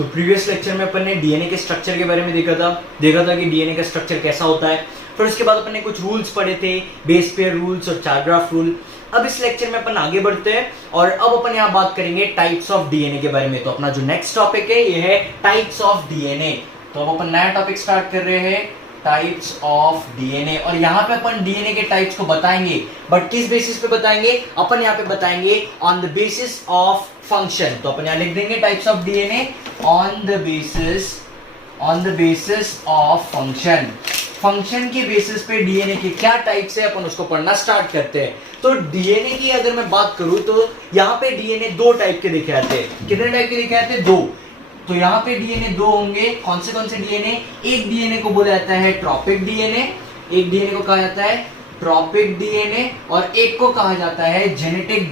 तो previous lecture में अपन ने डीएनए के स्ट्रक्चर के बारे में देखा था कि डीएनए का स्ट्रक्चर कैसा होता है। फिर उसके बाद अपन ने कुछ रूल्स पढ़े थे, बेस पेयर रूल्स और चार ग्राफ रूल। अब इस लेक्चर में अपन आगे बढ़ते हैं और अब अपन यहाँ बात करेंगे टाइप्स ऑफ डीएनए के बारे में। तो अपना जो नेक्स्ट टॉपिक है ये है टाइप्स ऑफ डीएनए। तो अब अपन नया टॉपिक स्टार्ट कर रहे हैं, टाइप्स ऑफ डीएनए। और यहाँ पे अपन डीएनए के टाइप्स को बताएंगे, बट किस बेसिस पे बताएंगे? अपन यहाँ पे बताएंगे on the basis of function. तो अपन यहाँ लिख देंगे types of DNA on the basis of function. Function के बेसिस पे डीएनए के क्या टाइप्स है अपन उसको पढ़ना स्टार्ट करते हैं। तो डीएनए की अगर मैं बात करूं तो यहाँ पे डीएनए दो टाइप के देखे जाते हैं। कितने टाइप के देखे जाते हैं? दो। तो यहाँ पे डीएनए दो होंगे। कौन से डीएनए? एक डीएनए को बोला जाता है ट्रॉपिक डीएनए, एक डीएनए को कहा जाता है ट्रॉपिक डीएनए और एक को कहा जाता है जेनेटिक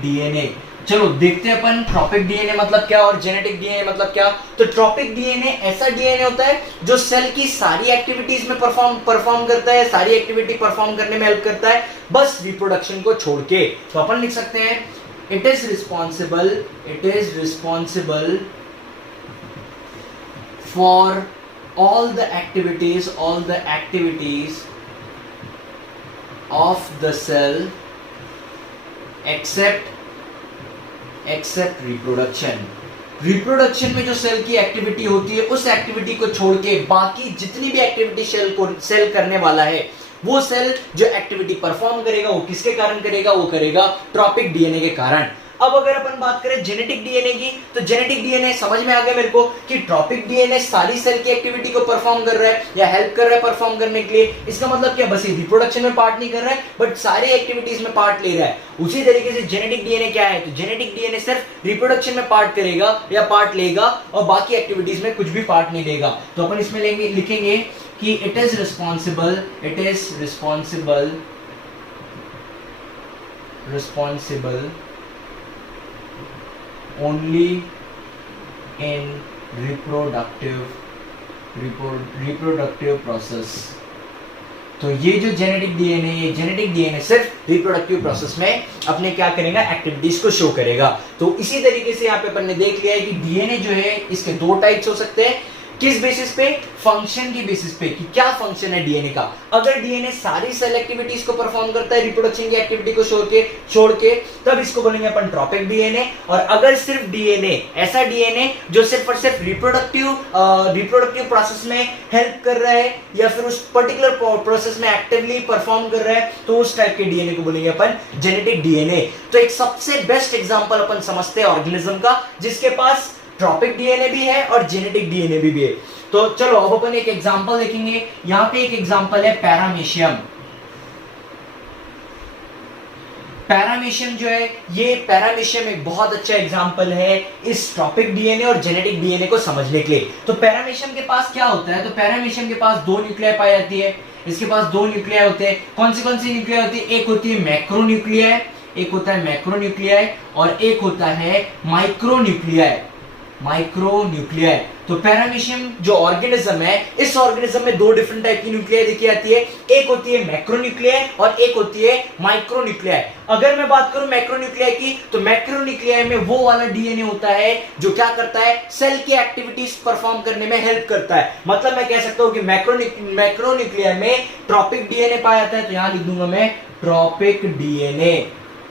डीएनए। चलो देखते हैं अपन ट्रॉपिक डीएनए मतलब क्या और जेनेटिक डीएनए मतलब क्या। तो ट्रॉपिक डीएनए ऐसा डीएनए होता है जो सेल की सारी एक्टिविटीज में परफॉर्म करता है, सारी एक्टिविटी परफॉर्म करने में हेल्प करता है, बस रिप्रोडक्शन को छोड़ के। तो अपन लिख सकते हैं it is responsible for all the activities of the cell except reproduction में जो सेल की एक्टिविटी होती है उस एक्टिविटी को छोड़ के बाकी जितनी भी एक्टिविटी सेल करने वाला है वो सेल जो एक्टिविटी परफॉर्म करेगा वो किसके कारण करेगा? वो करेगा ट्रॉपिक डीएनए के कारण। अब अगर अपन बात करें जेनेटिक डीएनए की, तो जेनेटिक डीएनए समझ में आ गया मेरे को कि ट्रॉपिक डीएनए सारी सेल की एक्टिविटी को परफॉर्म कर रहा है या हेल्प कर रहा है परफॉर्म करने के लिए। इसका मतलब क्या? बस रिप्रोडक्शन में पार्ट नहीं कर रहा है बट सारी एक्टिविटीज में पार्ट ले रहा है। उसी तरीके से जेनेटिक डीएनए क्या है? तो जेनेटिक डीएनए सिर्फ रिप्रोडक्शन में पार्ट करेगा या पार्ट लेगा और बाकी एक्टिविटीज में कुछ भी पार्ट नहीं लेगा। तो अपन इसमें लिखेंगे कि it is responsible only in reproductive process। तो ये जो जेनेटिक डीएनए सिर्फ रिप्रोडक्टिव प्रोसेस में अपने क्या करेगा? एक्टिविटीज को शो करेगा। तो इसी तरीके से यहाँ पे अपन ने देख लिया है कि डीएनए जो है इसके दो टाइप्स हो सकते हैं। किस बेसिस पे? फंक्शन की बेसिस पे कि क्या फंक्शन है डीएनए का। अगर डीएनए सारी सेल एक्टिविटीज को परफॉर्म करता है रिप्रोडक्शन की एक्टिविटी को छोड़ के तब इसको बोलेंगे अपन ट्रॉपिक डीएनए। और अगर सिर्फ डीएनए ऐसा डीएनए जो सिर्फ और सिर्फ रिप्रोडक्टिव प्रोसेस में हेल्प कर रहा है या फिर उस पर्टिकुलर प्रोसेस में एक्टिवली परफॉर्म कर रहा है तो उस टाइप के डीएनए को बोलेंगे अपन जेनेटिक डीएनए। तो एक सबसे बेस्ट एग्जांपल अपन समझते हैं ऑर्गेनिज्म का जिसके पास ट्रॉपिक डीएनए भी है और जेनेटिक डीएनए भी है। तो चलो अब अपन एक एग्जांपल देखेंगे। यहां पे एक एग्जांपल है पैरामीशियम। पैरामीशियम जो है ये पैरामीशियम एक बहुत अच्छा एग्जांपल है इस ट्रॉपिक डीएनए और जेनेटिक डीएनए को समझने के लिए। तो पैरामीशियम के पास क्या होता है? तो पैरामीशियम के पास दो न्यूक्लियाई पाई जाती है। इसके पास दो न्यूक्लियाई होते हैं। कौन सी न्यूक्लियाई होती है? एक होती है मैक्रोन्यूक्लियाई और एक होता है माइक्रोन्यूक्लियाई। तो पैरामीशियम जो ऑर्गेनिज्म है इस ऑर्गेनिज्म में दो डिफरेंट टाइप की न्यूक्लियाई देखी जाती है। एक होती है मैक्रोन्यूक्लियाई और एक होती है माइक्रोन्यूक्लियाई। अगर मैं बात करूं मैक्रोन्यूक्लियाई की, तो मैक्रोन्यूक्लियाई में वो वाला डीएनए होता है जो क्या करता है? सेल की एक्टिविटीज परफॉर्म करने में हेल्प करता है। मतलब मैं कह सकता हूं कि मैक्रोन्यूक्लियाई में ट्रॉपिक डीएनए पाया जाता है। तो यहां लिख दूंगा मैं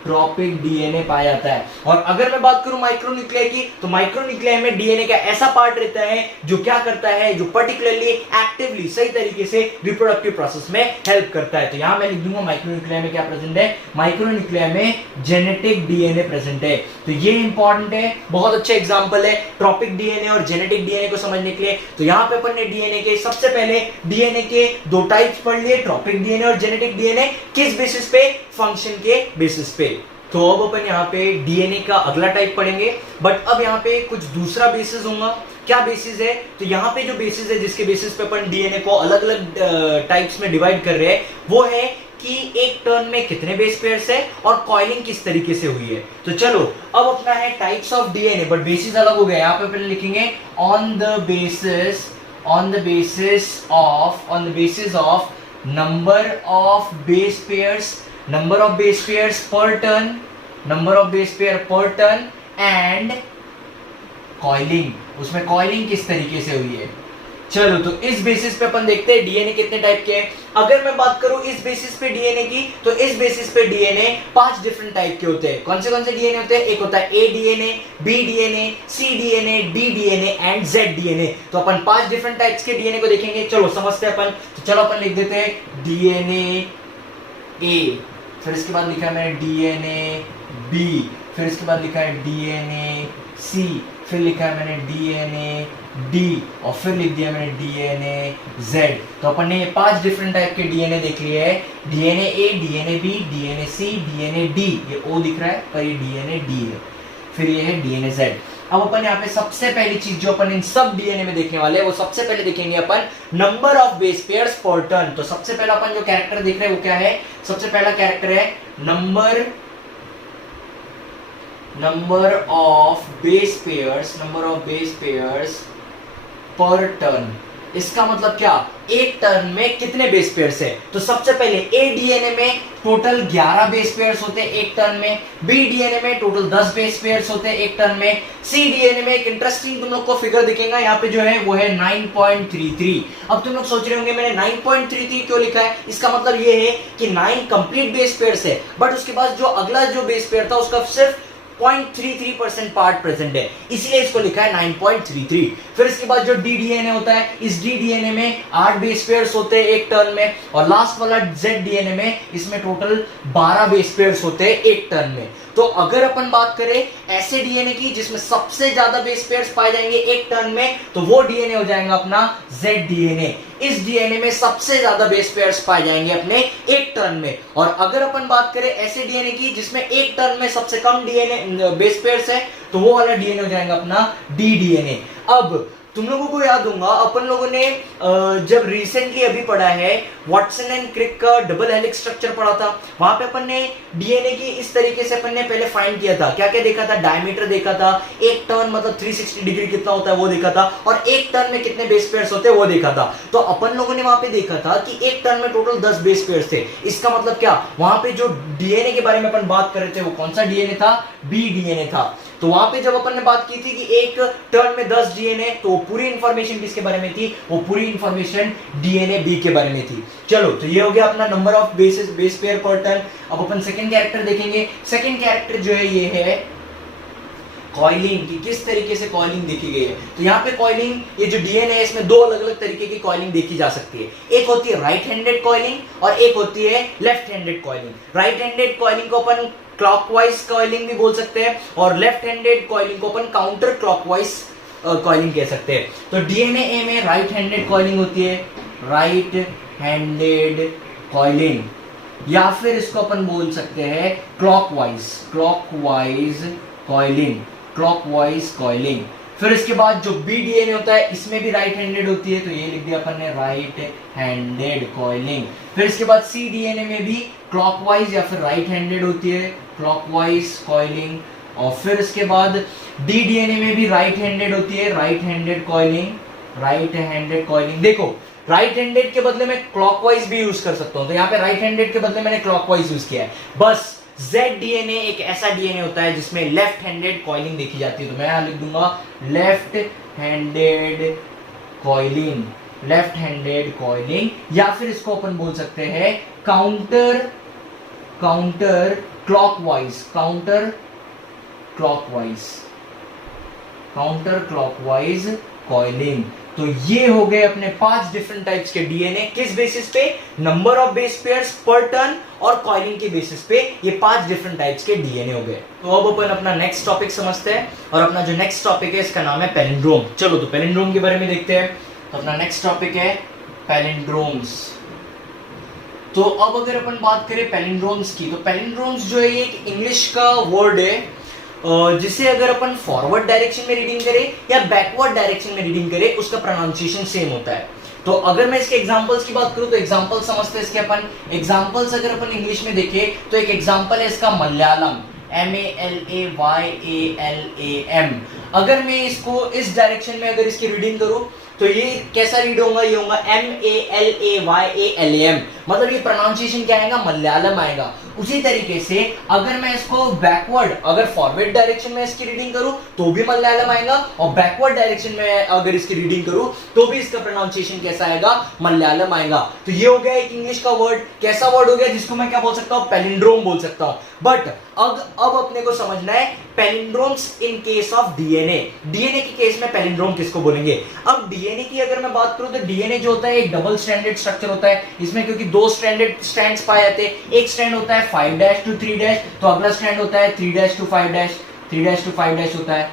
ट्रॉपिक डीएनए पाया जाता है। और अगर मैं बात करूं माइक्रोन्यूक्लियाई की, तो माइक्रोन्यूक्लियाई में डीएनए का ऐसा पार्ट रहता है जो क्या करता है? जो पर्टिकुलरली एक्टिवली सही तरीके से रिप्रोडक्टिव प्रोसेस में हेल्प करता है। तो यहां मैं लिख दूंगा माइक्रोन्यूक्लियाई में क्या प्रेजेंट है? माइक्रोन्यूक्लियाई में जेनेटिक डीएनए प्रेजेंट है। तो ये इंपॉर्टेंट है, बहुत अच्छा एग्जांपल है ट्रॉपिक डीएनए और जेनेटिक डीएनए को समझने के लिए। तो यहां पे अपन ने डीएनए के सबसे पहले डीएनए के दो टाइप्स पढ़ लिए, ट्रॉपिक डीएनए और जेनेटिक डीएनए। किस बेसिस पे? फंक्शन के बेसिस पे। तो अब अपन यहाँ पे डीएनए का अगला टाइप पढ़ेंगे, बट अब यहाँ पे कुछ दूसरा बेसिस होगा। क्या बेसिस है? तो यहाँ पे जो बेसिस है जिसके बेसिस पे अपन डीएनए को अलग अलग टाइप्स में डिवाइड कर रहे हैं वो है कि एक टर्न में कितने बेस पेयर्स है और कॉइलिंग किस तरीके से हुई है। तो चलो अब अपना है types of DNA but basis अलग हो गया। यहाँ पे पहले लिखेंगे on the basis of number of base pairs per turn and coiling, उसमें कॉइलिंग किस तरीके से हुई है। चलो तो इस बेसिस पे अपन देखते हैं डीएनए कितने टाइप के हैं। अगर मैं बात करूं इस बेसिस पे डीएनए की, तो इस बेसिस पे डीएनए 5 डिफरेंट टाइप के होते हैं। कौन से डीएनए होते हैं? एक होता है A DNA, B DNA, C DNA, D DNA and Z DNA. तो अपन 5 डिफरेंट टाइप्स के डीएनए को देखेंगे। चलो समझते हैं अपन। तो चलो अपन लिख देते हैं डीएनए ए, फिर इसके बाद लिखा है मैंने डीएनए बी, फिर इसके बाद लिखा है डीएनए सी, फिर लिखा है मैंने डीएनए डी और फिर लिख दिया मैंने डीएनए जेड। तो अपन ने ये 5 डिफरेंट टाइप के डीएनए देख लिए हैं। डीएनए ए, DNA B, DNA C, DNA D, ये ओ दिख रहा है पर ये डीएनए डी है, फिर ये है डीएनए जेड। अब अपन यहाँ पे सबसे पहली चीज जो अपन इन सब डीएनए में देखने वाले हैं, वो सबसे पहले देखेंगे अपन नंबर ऑफ बेस पेयर्स पर टर्न। तो सबसे पहला अपन जो कैरेक्टर देख रहे हैं वो क्या है? सबसे पहला कैरेक्टर है नंबर ऑफ बेस पेयर्स पर टर्न। इसका मतलब क्या? एक टर्न में कितने बेस पेयर्स है? तो सबसे पहले ए डीएनए में टोटल 11 बेस पेयर्स होते हैं एक टर्न में, बी डीएनए में टोटल 10 बेस पेयर्स होते हैं एक टर्न में, सी डीएनए में एक इंटरेस्टिंग तुम लोग को फिगर दिखेगा यहाँ पे जो है वो है 9.33। अब तुम लोग सोच रहे होंगे मैंने 9.33 क्यों लिखा है? इसका मतलब ये है कि 9 कंप्लीट बेस पेयर्स है, बट उसके बाद जो अगला जो बेस पेयर था उसका सिर्फ 0.33% पार्ट प्रेजेंट है, इसलिए इसको लिखा है 9.33। फिर इसके बाद जो डी डीएनए होता है, इस डी डीएनए में 8 बेस पेयर्स होते हैं एक टर्न में, और लास्ट वाला जेड डीएनए में इसमें टोटल 12 बेस पेयर्स होते हैं एक टर्न में। तो अगर अपन बात करें ऐसे डीएनए की जिसमें सबसे ज्यादा बेस पेयर्स पाए जाएंगे एक टर्न में, तो वो डीएनए हो जाएगा अपना जेड डीएनए। इस डीएनए में सबसे ज्यादा बेस पेयर्स पाए जाएंगे अपने एक टर्न में। और अगर अपन बात करें ऐसे डीएनए की जिसमें एक टर्न में सबसे कम डीएनए बेस पेयर्स है, तो वो वाला डीएनए हो जाएगा अपना डी डीएनए। अब तुम लोगों को याद होगा अपन लोगों ने जब रिसेंटली अभी पढ़ा है वाटसन एंड क्रिक का डबल हेलिक्स स्ट्रक्चर पढ़ा था, वहां पे अपन ने डीएनए की इस तरीके से अपन ने पहले फाइंड किया था। क्या क्या देखा था? डायमीटर देखा था, एक टर्न मतलब 360 डिग्री कितना होता है वो देखा था, और एक टर्न में कितने बेस पेयर्स होते हैं वो देखा था। तो अपन लोगों ने वहां पे देखा था कि एक टर्न में टोटल 10 बेस पेयर्स थे। इसका मतलब क्या? वहां पे जो डीएनए के बारे में अपन बात कर रहे थे वो कौन सा डीएनए था? बी डीएनए था। तो वहां पे जब अपन ने बात की थी कि एक टर्न में 10 डीएनए, तो पूरी इंफॉर्मेशन किसके बारे में थी? वो पूरी इंफॉर्मेशन डीएनए बी के बारे में थी। चलो तो ये हो गया अपना नंबर ऑफ बेस पेयर पर टर्न। अब अपन सेकंड कैरेक्टर देखेंगे। सेकंड कैरेक्टर जो है ये है कॉइलिंग, की किस तरीके से कॉइलिंग देखी गई है। तो यहाँ पे कॉइलिंग, ये जो डीएनए है इसमें 2 अलग अलग तरीके की कॉइलिंग देखी जा सकती है। एक होती है राइट हैंडेड कॉइलिंग और एक होती है left handed coiling. Right handed coiling को अपन क्लॉकवाइज कॉइलिंग भी बोल सकते हैं, और लेफ्ट हैंडेड कॉइलिंग को अपन काउंटर क्लॉकवाइज कॉइलिंग कह सकते हैं। तो डीएनए ए में राइट हैंडेड कॉइलिंग होती है, राइट हैंडेड कॉइलिंग, या फिर इसको अपन बोल सकते हैं क्लॉकवाइज कॉइलिंग। फिर इसके बाद जो बी डीएनए होता है इसमें भी राइट हैंडेड होती है, तो ये लिख दिया अपन ने राइट हैंडेड कॉइलिंग। फिर इसके बाद सी डीएनए में भी क्लॉकवाइज या फिर राइट हैंडेड होती है, क्लॉकवाइज कॉइलिंग। और फिर इसके बाद डी डीएनए में भी राइट हैंडेड होती है, राइट हैंडेड कॉइलिंग। देखो राइट हैंडेड के बदले में क्लॉकवाइज भी यूज कर सकता हूं, तो यहाँ पे राइट हैंडेड के बदले मैंने क्लॉकवाइज यूज किया है। बस जेड डीएनए एक ऐसा डीएनए होता है जिसमें लेफ्ट हैंडेड कॉइलिंग देखी जाती है, तो मैं यहां लिख दूंगा लेफ्ट हैंडेड कॉइलिंग, या फिर इसको अपन बोल सकते हैं काउंटर क्लॉकवाइज कॉइलिंग। तो ये हो गए अपने 5 डिफरेंट टाइप्स के डीएनए। किस बेसिस पे? नंबर ऑफ बेस पेयर्स पर टर्न और कॉइलिंग के बेसिस पे ये 5 डिफरेंट टाइप्स के डीएनए हो गए। तो अब अपन अपना नेक्स्ट टॉपिक समझते हैं, और अपना जो नेक्स्ट टॉपिक है इसका नाम है पैलिंड्रोम। चलो तो पैलिंड्रोम के बारे में देखते हैं। तो अपना नेक्स्ट टॉपिक है पैलिंड्रोम्स। तो अब अगर अपन बात करें पैलिंड्रोम्स की, तो पैलिंड्रोम्स जो है एक इंग्लिश का वर्ड है जिसे अगर अपन फॉरवर्ड डायरेक्शन में रीडिंग करें या बैकवर्ड डायरेक्शन में रीडिंग करें उसका प्रोनाउंसिएशन सेम होता है। तो अगर मैं इसके एग्जांपल्स की बात करूं तो एग्जांपल समझते हैं इसके अपन। एग्जांपल्स अगर अपन इंग्लिश में देखें तो एक एग्जांपल है इसका मलयालम, MALAYALAM। अगर मैं इसको इस डायरेक्शन में अगर इसकी रीडिंग करूं तो ये कैसा रीड होगा? ये होगा MALAYALAM। मतलब ये प्रोनाउंसिएशन क्या आएगा, मलयालम आएगा। उसी तरीके से अगर मैं इसको बैकवर्ड, अगर फॉरवर्ड डायरेक्शन में इसकी रीडिंग करूं तो भी मलयालम आएगा, और बैकवर्ड डायरेक्शन में अगर इसकी रीडिंग करूं तो भी इसका प्रोनाउंसिएशन कैसा आएगा, मलयालम आएगा। तो ये हो गया एक इंग्लिश का वर्ड, कैसा वर्ड हो गया जिसको मैं क्या बोल सकता हूं, पैलिंड्रोम बोल सकता हूं। बट अब अपने को समझना है palindromes in case of DNA. DNA के केस में पैलिंड्रोम किसको बोलेंगे। अब डीएनए की अगर मैं बात करूं तो डीएनए जो होता है एक डबल स्ट्रैंडेड स्ट्रक्चर होता है। इसमें क्योंकि दो स्ट्रैंड्स पाए जाते हैं, एक स्ट्रैंड होता है 5' to 3' तो अगला स्ट्रैंड होता है 3' to 5', 3' to 5' होता है।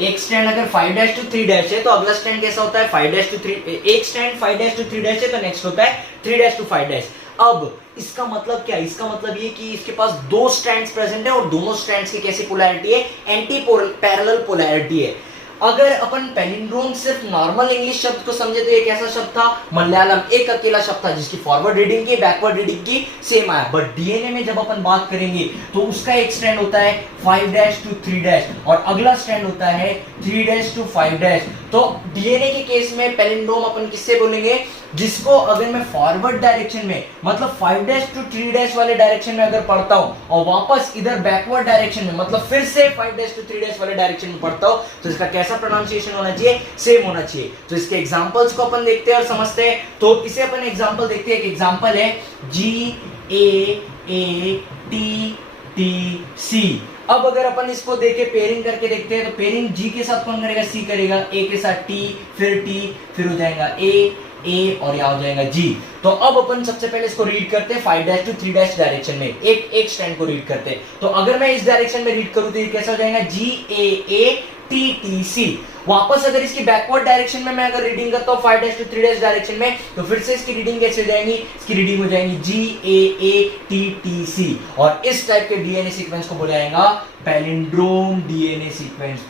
एक स्ट्रैंड अगर 5' to 3' है तो अगला स्ट्रैंड कैसा होता है 5' to 3, एक स्ट्रैंड 5' to 3' है तो नेक्स्ट होता है 3' to 5'। अब इसका मतलब क्या है, इसका मतलब ये कि इसके पास दो स्ट्रैंड्स प्रेजेंट है और दोनों स्ट्रैंड्स की कैसी पोलैरिटी है, एंटी पैरेलल पोलैरिटी है। अगर अपन पैलिंड्रोम सिर्फ नॉर्मल इंग्लिश शब्द को समझे तो ये कैसा शब्द था, मलयालम, एक अकेला शब्द था जिसकी फॉरवर्ड रीडिंग की बैकवर्ड रीडिंग की सेम आया। बट डीएनए में जब अपन बात करेंगे तो उसका एक स्ट्रैंड होता है 5' to 3' और अगला स्ट्रैंड होता है 3' to 5'। तो डीएनए के केस में पैलिंड्रोम अपन किससे बोलेंगे, जिसको अगर मैं फॉरवर्ड डायरेक्शन में मतलब 5' to 3' वाले डायरेक्शन में अगर पढ़ता हूं और वापस इधर बैकवर्ड डायरेक्शन में मतलब फिर से 5' to 3' वाले डायरेक्शन में पढ़ता हूं तो इसका कैसा प्रोनाउंसिएशन होना चाहिए, सेम होना चाहिए। तो इसके एग्जांपल्स को अपन देखते हैं और समझते हैं। तो इसे अपन एग्जांपल देखते हैं। एक एग्जांपल है GAATTC। अब अगर अपन इसको देखे पेयरिंग करके देखते हैं तो पेयरिंग जी के साथ कौन करेगा, सी करेगा, ए के साथ टी, फिर हो जाएगा ए और यहाँ हो जाएगा जी। तो अब अपन सबसे पहले इसको रीड करते हैं 5' to 3' डायरेक्शन में, एक स्ट्रैंड को रीड करते हैं। तो अगर मैं इस डायरेक्शन में रीड करूं तो ये कैसा हो जाएगा GAATTC। वापस अगर इसकी बैकवर्ड डायरेक्शन में मैं अगर रीडिंग करता हूँ 5' to 3' डायरेक्शन में तो फिर से इसकी रीडिंग कैसे हो जाएंगी, इसकी रीडिंग हो जाएंगी GAATTC। और इस टाइप के डीएनए सीक्वेंस को बोला जाएगा palindrome DNA sequence,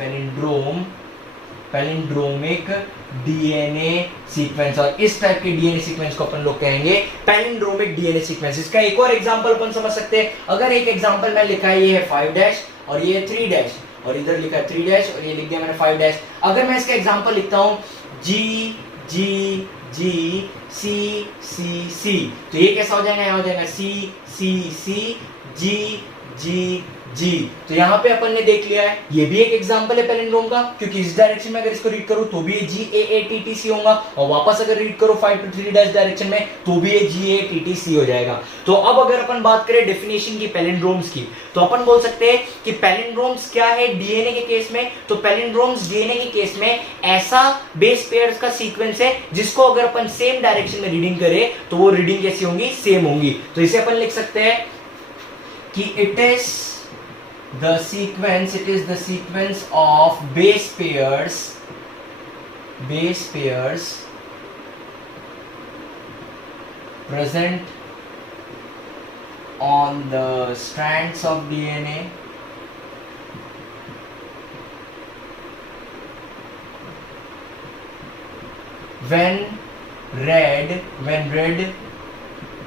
palindromic DNA sequence. और इस टाइप के डीएनए सीक्वेंस को अपन लोग कहेंगे पैलिंड्रोमिक डीएनए सीक्वेंस। इसका एक और एग्जांपल अपन समझ सकते हैं। अगर एक एग्जांपल मैं लिखा है, ये है 5' और ये है 3' और इधर लिखा है 3' और ये लिख दिया मैंने 5'। अगर मैं इसका एग्जांपल लिखता हूं G C C, तो ये कैसा हो जाएगा, यहाँ हो जाएगा C G। तो यहाँ पे अपन ने देख लिया है, ये भी एक एग्जांपल है पैलिंड्रोम का, क्योंकि इस डायरेक्शन में अगर इसको रीड करूं तो भी ये GAATTC होगा और वापस अगर रीड करो 5 to 3' डायरेक्शन में तो भी ये GAATTC हो जाएगा। तो अब अगर अपन बात करें डेफिनेशन की पैलिंड्रोम्स की तो अपन बोल सकते हैं कि पैलिंड्रोम्स क्या है डीएनए के केस में। तो पैलिंड्रोम्स डीएनए के केस में ऐसा बेस पेयर्स का सीक्वेंस है जिसको अगर अपन सेम डायरेक्शन में रीडिंग करें तो वो रीडिंग कैसी होंगी, सेम होंगी। तो इसे अपन लिख सकते हैं कि it is the sequence of base pairs present on the strands of DNA when read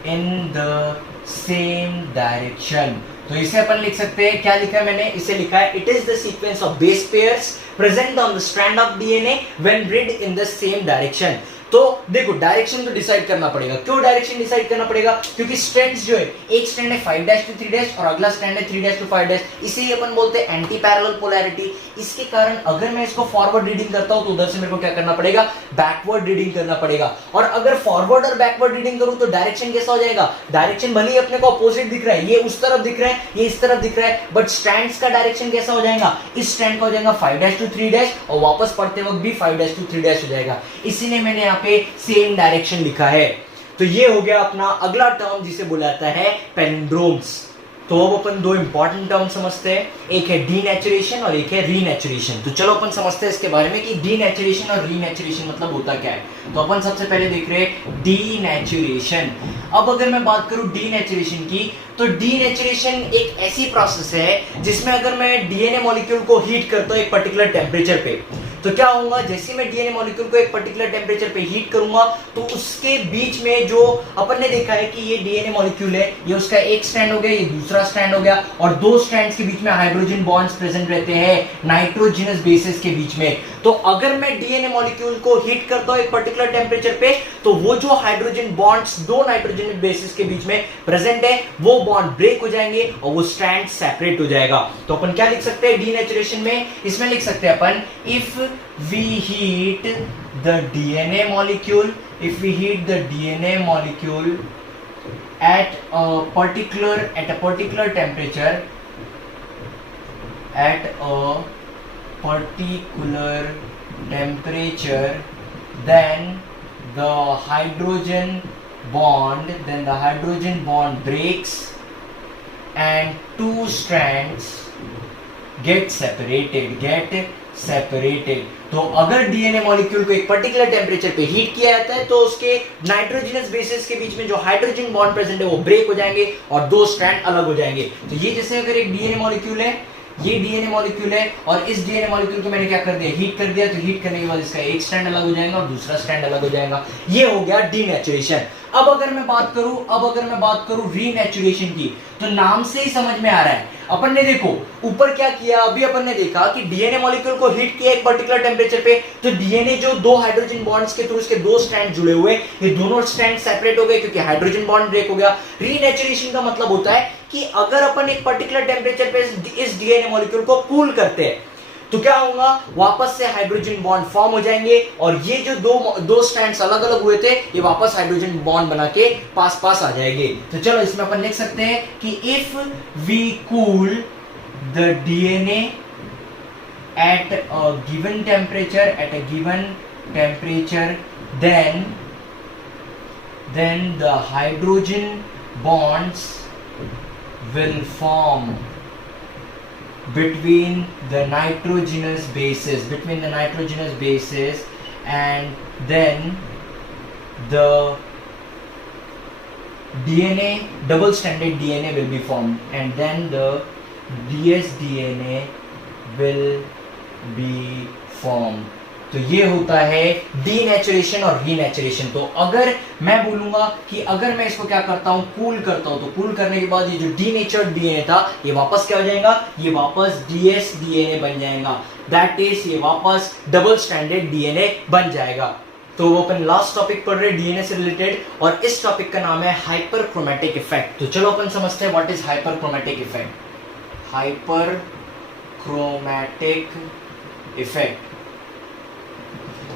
in the same direction। तो इसे अपन लिख सकते हैं, क्या लिखा है मैंने, इसे लिखा है it is the sequence of base pairs present on the strand of DNA when read in the same direction. तो देखो डायरेक्शन तो डिसाइड करना पड़ेगा। क्यों डायरेक्शन डिसाइड करना पड़ेगा, क्योंकि स्ट्रैंड्स जो है, एक स्ट्रैंड है 5' to 3' और अगला स्ट्रैंड है 3' to 5'। इसे ही अपन बोलते हैं एंटी पैरेलल पोलैरिटी। इसके कारण अगर मैं इसको फॉरवर्ड रीडिंग करता हूं तो उधर से मेरे को क्या करना पड़ेगा, बैकवर्ड रीडिंग करना पड़ेगा। और अगर फॉरवर्ड और बैकवर्ड रीडिंग करूं तो डायरेक्शन कैसा हो जाएगा, डायरेक्शन भले ही अपने को अपोजिट दिख रहा है, ये उस तरफ दिख रहा है, ये इस तरफ दिख रहा है, बट स्ट्रैंड्स का डायरेक्शन कैसा हो जाएगा, इस स्ट्रैंड का हो जाएगा 5' to 3' और वापस पढ़ते वक्त भी 5' to 3' हो जाएगा। इसीलिए मैंने यहाँ पे सेम डायरेक्शन लिखा है। तो ये हो गया अपना अगला टर्म जिसे बुलाता है पैलिंड्रोम्स। तो अब अपन दो इंपॉर्टेंट टर्म समझते हैं, एक है डीनेचुरेशन और एक है रीनेचुरेशन। तो चलो अपन समझते हैं इसके बारे में कि डीनेचुरेशन और रीनेचुरेशन मतलब होता क्या है। तो अपन सबसे पहले देख रहे हैं डीनेचुरेशन। अब अगर मैं बात करूं डीनेचुरेशन की तो डीनेचुरेशन एक ऐसी प्रोसेस है जिसमें अगर मैं डीएनए मॉलिक्यूल को हीट करता हूं एक पर्टिकुलर टेम्परेचर पे तो क्या होगा, जैसे मैं डीएनए मॉलिक्यूल को एक पर्टिकुलर टेम्परेचर पे हीट करूंगा तो उसके बीच में जो अपन ने देखा है कि ये डीएनए मॉलिक्यूल है, ये उसका एक स्ट्रैंड हो गया, ये दूसरा स्ट्रैंड हो गया, और दो स्ट्रैंड्स के बीच में हाइड्रोजन बॉन्ड्स प्रेजेंट रहते हैं नाइट्रोजनस बेसिस के बीच में। तो अगर मैं डीएनए मॉलिक्यूल को हीट करता हूं एक पर्टिकुलर टेम्परेचर पे, तो वो जो हाइड्रोजन बॉन्ड्स दो नाइट्रोजन बेसिस के बीच में प्रेजेंट है वो बॉन्ड ब्रेक हो जाएंगे और वो स्ट्रैंड सेपरेट हो जाएगा। तो अपन क्या लिख सकते हैं डीनेचुरेशन में, इसमें लिख सकते हैं अपन, if we heat the DNA molecule, if we heat the DNA molecule at a particular temperature, at a particular temperature, then the hydrogen bond breaks and two strands get separated। तो अगर DNA molecule को एक particular temperature पे heat किया जाता है तो उसके नाइट्रोजनस बेसिस के बीच में जो हाइड्रोजन बॉन्ड प्रेजेंट है वो ब्रेक हो जाएंगे और दो स्ट्रैंड अलग हो जाएंगे। तो ये जैसे अगर एक डीएनए मॉलिक्यूल है, ये डीएनए मॉलिक्यूल है, और इस डीएनए मॉलिक्यूल को मैंने क्या कर दिया, हीट कर दिया, तो हीट करने के बाद इसका एक स्ट्रैंड अलग हो जाएगा और दूसरा स्ट्रैंड अलग हो जाएगा। ये हो गया डीनेचुरेशन। अब अगर मैं बात करूं रीनेचुरेशन की, तो नाम से ही समझ में आ रहा है, अपन ने देखो ऊपर क्या किया, अभी अपन ने देखा कि डीएनए मॉलिक्यूल को हीट किया एक पर्टिकुलर टेम्परेचर पे, तो डीएनए जो दो हाइड्रोजन बॉन्ड्स के थ्रू उसके दो स्ट्रैंड जुड़े हुए, ये दोनों स्ट्रैंड सेपरेट हो गए क्योंकि हाइड्रोजन बॉन्ड ब्रेक हो गया। रीनेचुरेशन का मतलब होता है कि अगर अपन एक पर्टिकुलर टेम्परेचर पे इस डीएनए मॉलिक्यूल को कूल करते हैं तो क्या होगा, वापस से हाइड्रोजन बॉन्ड फॉर्म हो जाएंगे और ये जो दो स्ट्रैंड्स अलग अलग हुए थे ये वापस हाइड्रोजन बॉन्ड बना के पास आ जाएंगे। तो चलो इसमें अपन लिख सकते हैं कि if we cool the DNA at a given temperature, then the hydrogen bonds will form between the nitrogenous bases, and then the DNA, double stranded DNA will be formed, and then the dsDNA will be formed। तो ये होता है denaturation और renaturation. तो अगर मैं बोलूंगा कि अगर मैं इसको क्या करता हूं, कूल करता हूं, तो कूल करने के बाद ये जो डीनेचर्ड डीएनए था ये वापस क्या हो जाएगा, ये वापस डीएसडीएनए बन जाएगा, दैट इज ये वापस डबल स्ट्रैंडेड डीएनए बन जाएगा। तो वो अपन लास्ट टॉपिक पढ़ रहे हैं डीएनए से रिलेटेड, और इस टॉपिक का नाम है हाइपरक्रोमैटिक इफेक्ट। तो चलो अपन समझते हैं व्हाट इज हाइपरक्रोमैटिक इफेक्ट। हाइपरक्रोमैटिक इफेक्ट,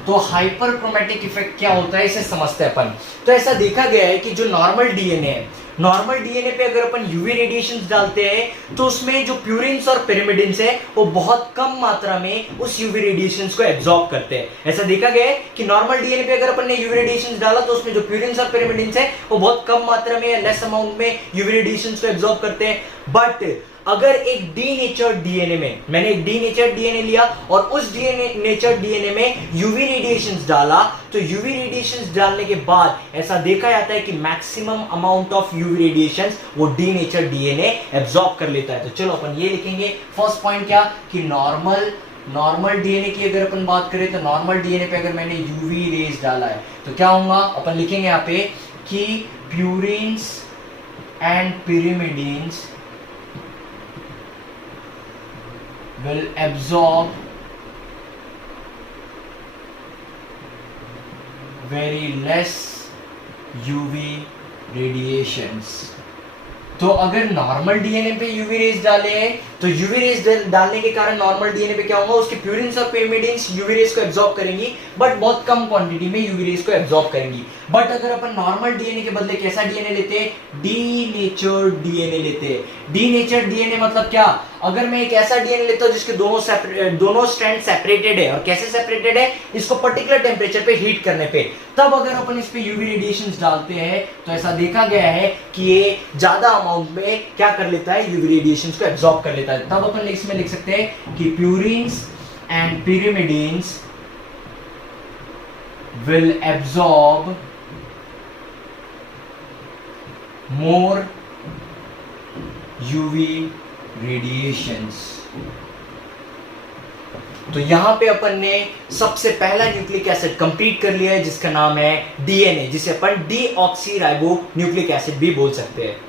तो हाइपरक्रोमैटिक इफेक्ट क्या होता है इसे समझते हैं अपन। तो ऐसा देखा गया है कि जो नॉर्मल डीएनए है, नॉर्मल डीएनए पे अगर अपन यूवी रेडिएशंस डालते हैं तो उसमें जो प्यूरिन्स और पिरिमिडिन्स है वो बहुत कम मात्रा में उस यूवी रेडिएशंस को एब्जॉर्ब करते हैं। ऐसा देखा गया है कि नॉर्मल डीएनए पे अगर अपन ने यूवी रेडिएशंस डाला तो उसमें जो प्यूरिन्स और पिरिमिडिन्स है वो बहुत कम मात्रा में या लेस अमाउंट में यूवी रेडिएशंस को एब्जॉर्ब करते हैं। बट अगर एक डीनेचर्ड डीएनए में, मैंने एक डीनेचर्ड डीएनए लिया और उस डीनेचर्ड डीएनए में यूवी रेडिएशंस डाला, तो यूवी रेडिएशंस डालने के बाद ऐसा देखा जाता है कि maximum amount of UV radiations वो डीनेचर्ड डीएनए एब्जॉर्ब कर लेता है। तो चलो अपन ये लिखेंगे, फर्स्ट पॉइंट क्या कि नॉर्मल डीएनए की अगर अपन बात करें तो नॉर्मल डीएनए पे अगर मैंने यूवी रेज डाला है तो क्या होगा, अपन लिखेंगे यहाँ पे कि purines and pyrimidines will absorb very less UV radiations। तो अगर नॉर्मल डीएनए पे यूवी रेज डाले हैं तो यूवी रेज डालने के कारण नॉर्मल डीएनए पे क्या होगा, उसके प्यूरिन्स और पिरिमिडिन्स यूवी रेज को एब्जॉर्ब करेंगी, बट बहुत कम क्वांटिटी में यूवी रेज को एब्जॉर्ब करेंगी। बट अगर अपन नॉर्मल डीएनए के बदले कैसा डीएनए लेते हैं, डीनेचर्ड डीएनए लेते हैं। डीनेचर्ड डीएनए मतलब क्या, अगर मैं एक ऐसा डीएनए लेता हूं जिसके दोनों स्ट्रैंड सेपरेटेड है, और कैसे सेपरेटेड है, इसको पर्टिकुलर टेम्परेचर पे हीट करने पे, तब अगर अपन इस पे यूवी रेडिएशंस डालते हैं तो ऐसा देखा गया है कि ये ज्यादा अमाउंट में क्या कर लेता है, यूवी रेडिएशंस को एब्जॉर्ब कर लेता है। तब अपन इसमें लिख सकते हैं कि purines and pyrimidines will absorb more UV radiations। तो यहाँ पे अपन ने सबसे पहला न्यूक्लिक एसिड कंप्लीट कर लिया है जिसका नाम है डीएनए, जिसे अपन डीऑक्सी राइबो न्यूक्लिक एसिड भी बोल सकते हैं।